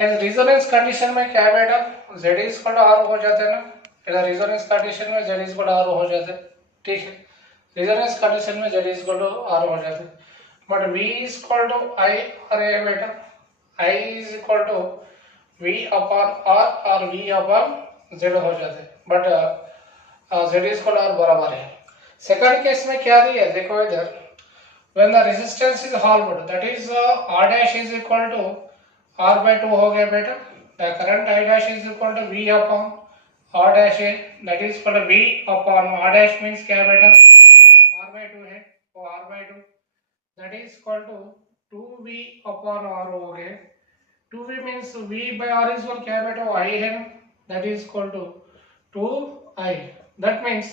इस रेजोनेंस कंडीशन में क्या है बेटा, Z is equal to R हो जाता है ना। इधर रेजोनेंस कंडीशन में Z is equal to R हो जाता है। ठीक है, रेजोनेंस कंडीशन में Z is equal to R हो जाता है, but V is equal to I और है बेटा, I is equal to V upon R और V upon Z हो जाते हैं, but Z is equal to R बराबर है। सेकंड केस में क्या दिया है देखो इधर, when the resistance is halved, that is R dash is equal to R by 2 हो गया बेटा। The current I dash is equal to V upon R dash है, that is equal to V upon R dash means क्या है बेटा, R by 2 है, तो R by 2 that is equal to 2V upon R हो गया। 2V means V by R is equal क्या है बेटा, I है, that is equal to 2I. That means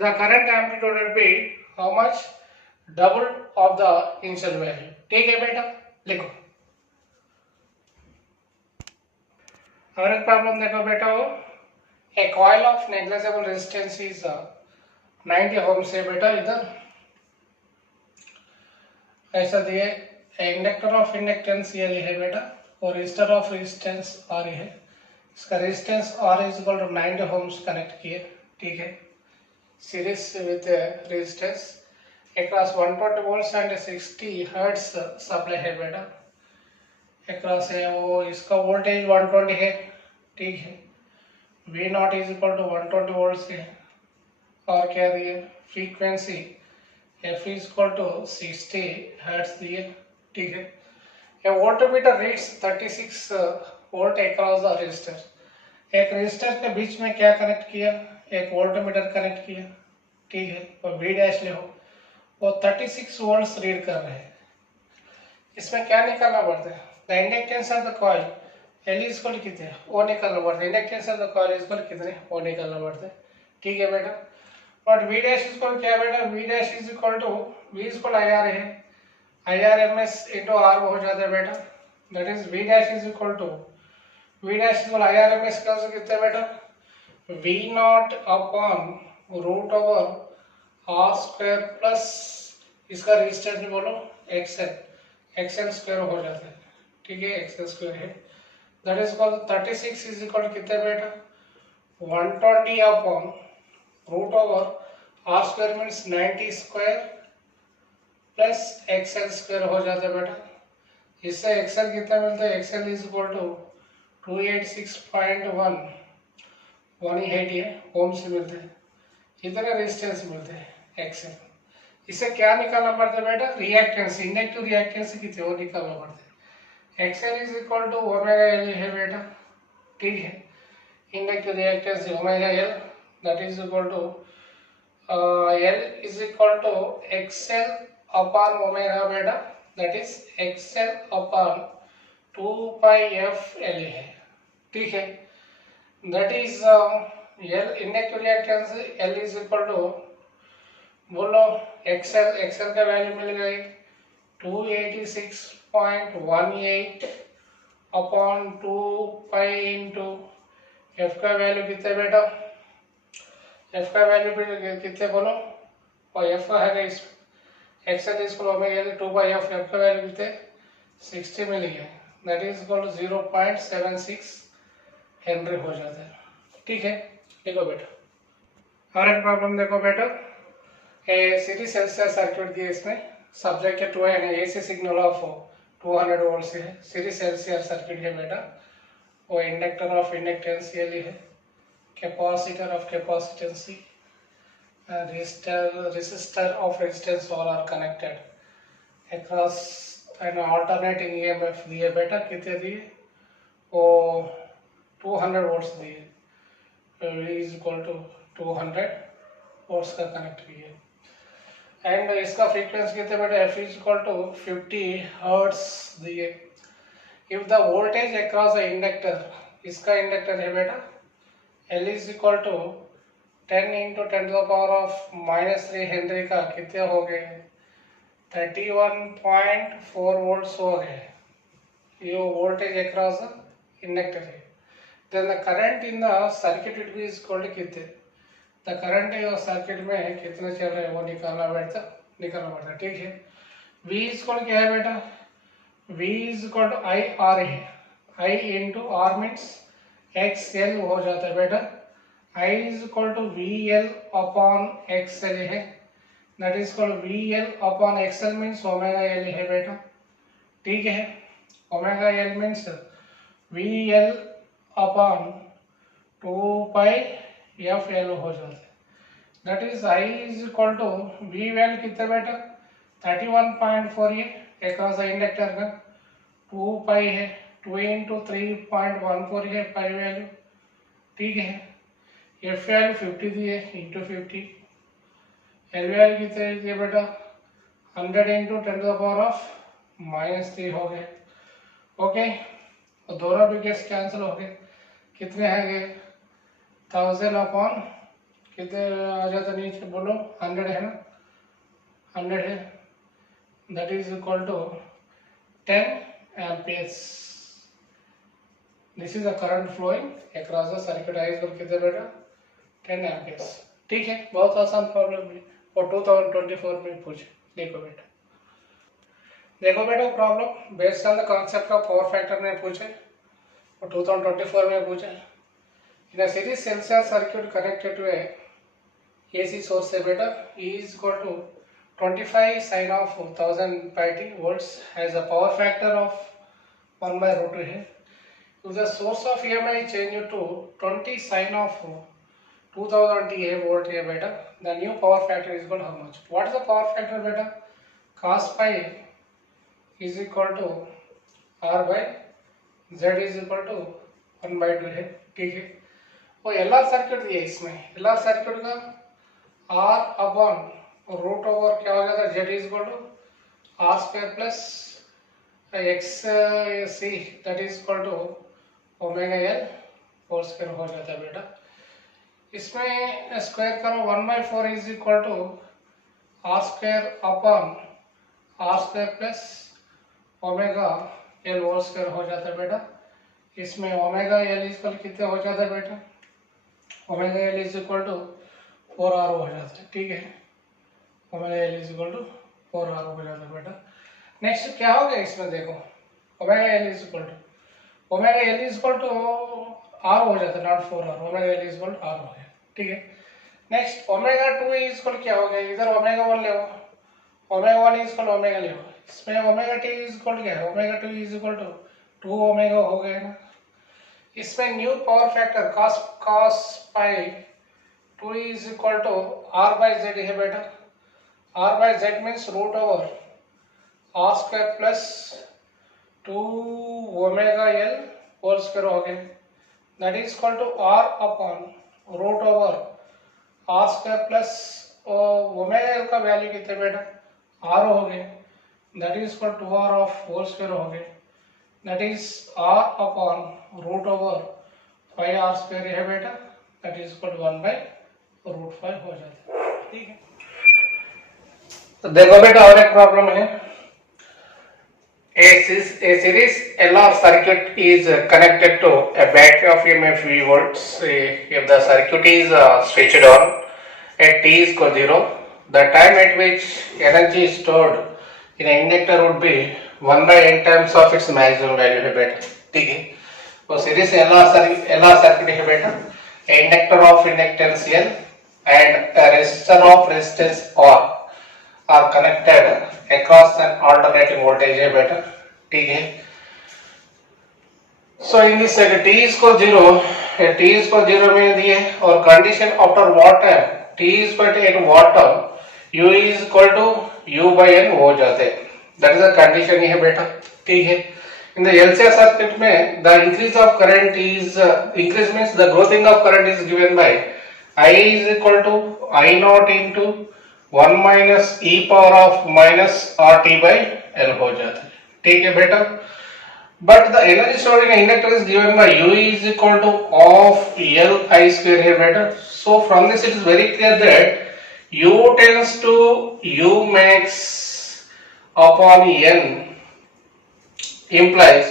the current amplitude will be how much, double of the initial value। ठीक है बेटा, लिखो। और एक प्रॉब्लम देखो बेटा, वो a coil of negligible resistance is 90 ohm से बेटा, इधर ऐसा दिए, इंडक्टर ऑफ इंडक्टेंस ये है बेटा, और रजिस्टर ऑफ रेजिस्टेंस R है। इसका resistance R is equal to 90 ohms connect किए। ठीक है, series with resistance across 120 volts and 60 hertz supply है बेटा। अक्रॉस है वो, इसका वोल्टेज 120 है। ठीक है, V naught is equal to 120 volts है, और क्या दिए, frequency F is equal to 60 hertz दिए। ठीक है, a voltmeter reads 36 volt across the resistor एक रजिस्टर के बीच में क्या कनेक्ट किया, एक वोल्टमीटर कनेक्ट किया, ठीक है, और वी डैश ले हो, वो 36 वोल्ट्स रीड कर रहे हैं। इसमें क्या निकालना पड़ता है, the inductance of the coil L is equal कितने, वो निकालना पड़ता है। Inductance of the coil is equal कितने, वो निकालना पड़ता है, ठीक है बेटा। But V dash is equal क्या है बेटा, V dash is equal to V is equal I R है, I R M S into R हो जाता है बेटा। That is V dash is equal to V dash is equal I R M S का कितना बेटा, V naught upon root over R square plus इसका रेजिस्टेंस भी बोलो एक्सएल, एक्सएल स्क्वायर हो जाता है, ठीक है, एक्सएल स्क्वायर है। That is equal 36 is equal कितना बेटा, 120 upon root over R square means 90 square plus XL square हो जाता है बेटा। इससे एक्सएल कितना मिलता है, XL is equal to 286.1 ohm से मिलते हैं, इतने रेजिस्टेंस मिलते हैं एक्सएल। इसे क्या निकालना पड़ता है बेटा, रिएक्टेंस, इंडक्टिव रिएक्टेंस कितने वो निकालना पड़ता है। XL is equal to omega L है बेटा, ठीक है, inductive reactance omega L, that is equal to L is equal to XL upon omega बेटा, that is XL upon 2 pi F L है, ठीक है। That is L inductive reactance L is equal to बोलो एक्सएल, एक्सएल का वैल्यू मिल गई 286.18 अपॉन 2 पाई इंटू एफ का वैल्यू कितना बेटा, एफ का वैल्यू कितने बोलो, और एफ का है इस एक्सएल इसको ओमेगा 2 बाई एफ, एफ का वैल्यू कितने 60 मिल गया, दैट इज इक्वल 0.76 हेनरी हो जाता है, ठीक है। देखो बेटा और एक प्रॉब्लम देखो बेटा, ए सीरीज सेल्सियस सर्किट दिए, इसमें सब्जेक्ट टू है एसी सिग्नल ऑफ 200 वोल्ट से है, सीरीज सेल्सियस सर्किट है बेटा। वो इंडक्टर ऑफ इंडक्टेंस ये है, capacitor of capacitancy, resistor of resistance all are connected across an alternating EMF दिए बेटा, कितने दिए, वो 200 वोल्ट्स दिए, इज इक्वल टू 200 वोल्ट्स का कनेक्ट किए, एंड इसका फ्रीक्वेंसी कितने बेटा, F is equal to 50 hertz दिए। If the voltage across the inductor, इसका इंडक्टर है बेटा, L is equal to 10 into 10 to the power of -3 henry का कितने हो गए, 31.4 वोल्ट्स हो गए, ये वोल्टेज अक्रॉस द इंडक्टर है। Then the current in the circuit it is equal to कितने, द करंट इन सर्किट में कितने चल रहे हैं वो निकालना पड़ता, ठीक है। V इज इक्वल क्या है बेटा, V is equal to I R है, I into R means XL हो जाता है बेटा, I is equal to VL upon XL है, that is called VL upon XL means omega L है बेटा, ठीक है। Omega L means VL upon 2 pi FL हो जाता है, that is I is equal to V value कितना बेटा 31.4 ये अक्रॉस द इंडक्टर का 2 पाई है, 2 इंटू 3.14 है पाई वैल्यू, ठीक है। एफ वैल्यू 50 दिए इंटू 50, एल वैल्यू कितने दिए बेटा 100 into 10 to the power of -3 हो गए, ओके। और दोनों बिगेस्ट कैंसिल हो गए, कितने हैं गए 1000 अपॉन कितने आ जाता नीचे बोलो 100 है ना, 100 है, that is equal to 10 amperes. This is the current flowing across the circuit, I is कितने बेटा 10 एम्पियर्स, ठीक है। बहुत आसान प्रॉब्लम है और 2024 में पूछे। देखो बेटा problem based on the concept of power factor में पूछे और 2024 में पूछे। इन अ सीरीज सेल्सियस circuit connected to a AC source से बेटा E is equal to 25 sin of 1000 volts has a power factor of 1 by root 2 है। If the source of EMI change to 20 sin of 2000 TA volt है बेटा, the new power factor is equal to how much? What is the power factor बेटा? Cos pi is equal to R by Z is equal to 1 by 2 है। ठीक है। वो एल आर सर्किट दिया इसमें, एल आर सर्किट का आर अपॉन रूट ओवर क्या हो जाता है, Z is equal to R square plus X C that is equal to omega L whole square हो जाता है बेटा। इसमें स्क्वायर करो 1/4 is equal to R square upon R square plus omega L whole square हो जाता है बेटा। इसमें ओमेगा एल इक्वल कितने हो जाता है बेटा, omega L is equal to 4r हो जाता है, ठीक है। Omega L is equal to 4r हो जाता है बेटा। नेक्स्ट क्या हो गया इसमें देखो, omega L is equal to R हो जाता है, not 4r, omega L is equal to R हो गया, ठीक है। नेक्स्ट ओमेगा 2 इज इक्वल क्या हो गया, इधर ओमेगा 1 ले, ओमेगा 1 इज इक्वल ओमेगा ले, इसमें ओमेगा टी इज इक्वल क्या है, omega 2 is equal to 2 omega हो गया ना। इसमें new power factor cos pi 2 is equal to R by Z है बेटा। R by Z means root over R square plus 2 omega L whole square हो गया, that is equal to R upon root over R square plus omega L का वैल्यू कितने बेटा, आर हो गए, that is equal to are of whole square हो गए, that is R upon root over 5r square है बेटा, दैट इज इक्वल टू 1/√5 हो जाता है, ठीक है। तो देखो बेटा और एक प्रॉब्लम है, a series LR circuit is connected to a battery of EMF V volts. If the circuit is switched on at t is equal 0, the time at which energy is stored in an inductor would be 1/n times of its maximum value है बेटा, ठीक है। तो सीरीज LR circuit है बेटा, inductor of inductance L and a resistor of resistance R are connected across an alternating voltage है बेटा, ठीक है। So in this t is equal 0, t is equal 0 में दिए और condition after what time, t is equal to 8 watt term, u is equal to u by n हो जाते हैं, that is the condition ही है बेटा, ठीक है। In the LCR circuit में the increase of current is increase means the growing of current is given by I is equal to I naught into 1 minus e power of minus RT by L हो जाता है, ठीक है बेटा। But the energy stored in an inductor is given by U is equal to of L I square है बेटा। So from this it is very clear that U tends to U max upon N implies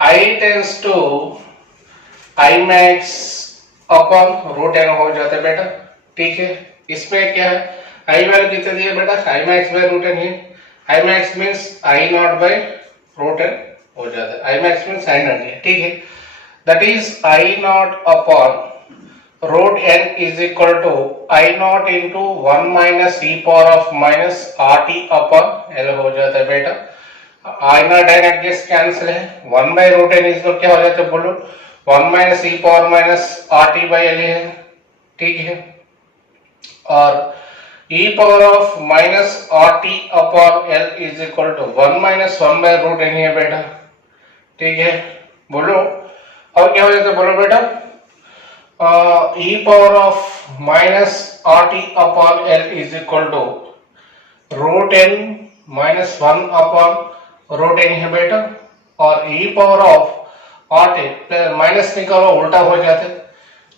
I tends to I max upon root n हो जाता है बेटा, ठीक है। इसमें क्या है, I वैल्यू कितने दिए बेटा, I max by root n है, I max means I naught by root n हो जाता है, I max means I naught है, ठीक है। That is I naught upon root n is equal to I naught into 1 minus e power of minus RT upon L हो जाता है बेटा। I naught I naught gets cancel है, 1 by root n इसको क्या हो जाता है बोलो, 1 minus e power minus RT by L है, ठीक है। और e power of minus RT upon L is equal to 1 minus 1 by root n है बेटा, ठीक है। बोलो और क्या हो जाता है बोलो बेटा, e power of minus RT upon L is equal to root n minus 1 upon root n है बेटा, और e power of RT minus निकालो उल्टा हो जाता है,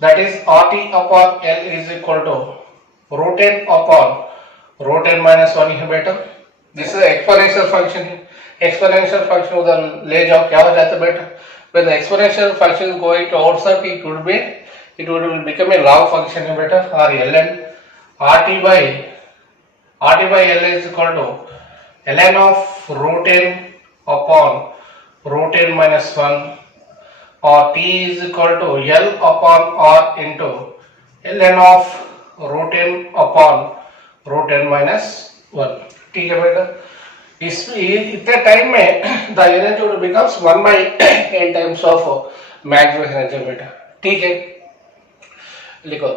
that is RT upon L is equal to root n upon root n minus 1 है बेटा। दिस इज एक्सपोनेंशियल फंक्शन है, एक्सपोनेंशियल फंक्शन उधर ले जाओ क्या हो जाता है बेटा, when the exponential function is going to outside it would become a log function है बेटा, और ln RT by L is equal to ln of root n upon root n minus 1 और t is equal to L upon R into ln of root n upon root n minus 1, ठीक है बेटा। इसमें इतने टाइम में the energy will becomes 1 by n times of maximum energy बेटा, ठीक है। लिखो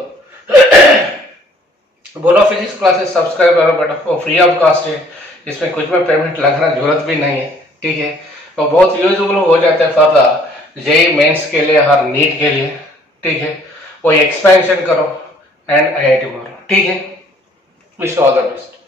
बोलो फिजिक्स क्लासेस सब्सक्राइब करो बेटा, वो फ्री ऑफ कॉस्ट है, इसमें कुछ में पेमेंट लगना जरूरत भी नहीं है, ठीक है। वो बहुत यूजफुल हो जाता है फॉर द जेईई मेंस के लिए और नीट के लिए, ठीक है, वो एक्सपेंशन करो एंड IIT मारो, ठीक है। Wish all the best.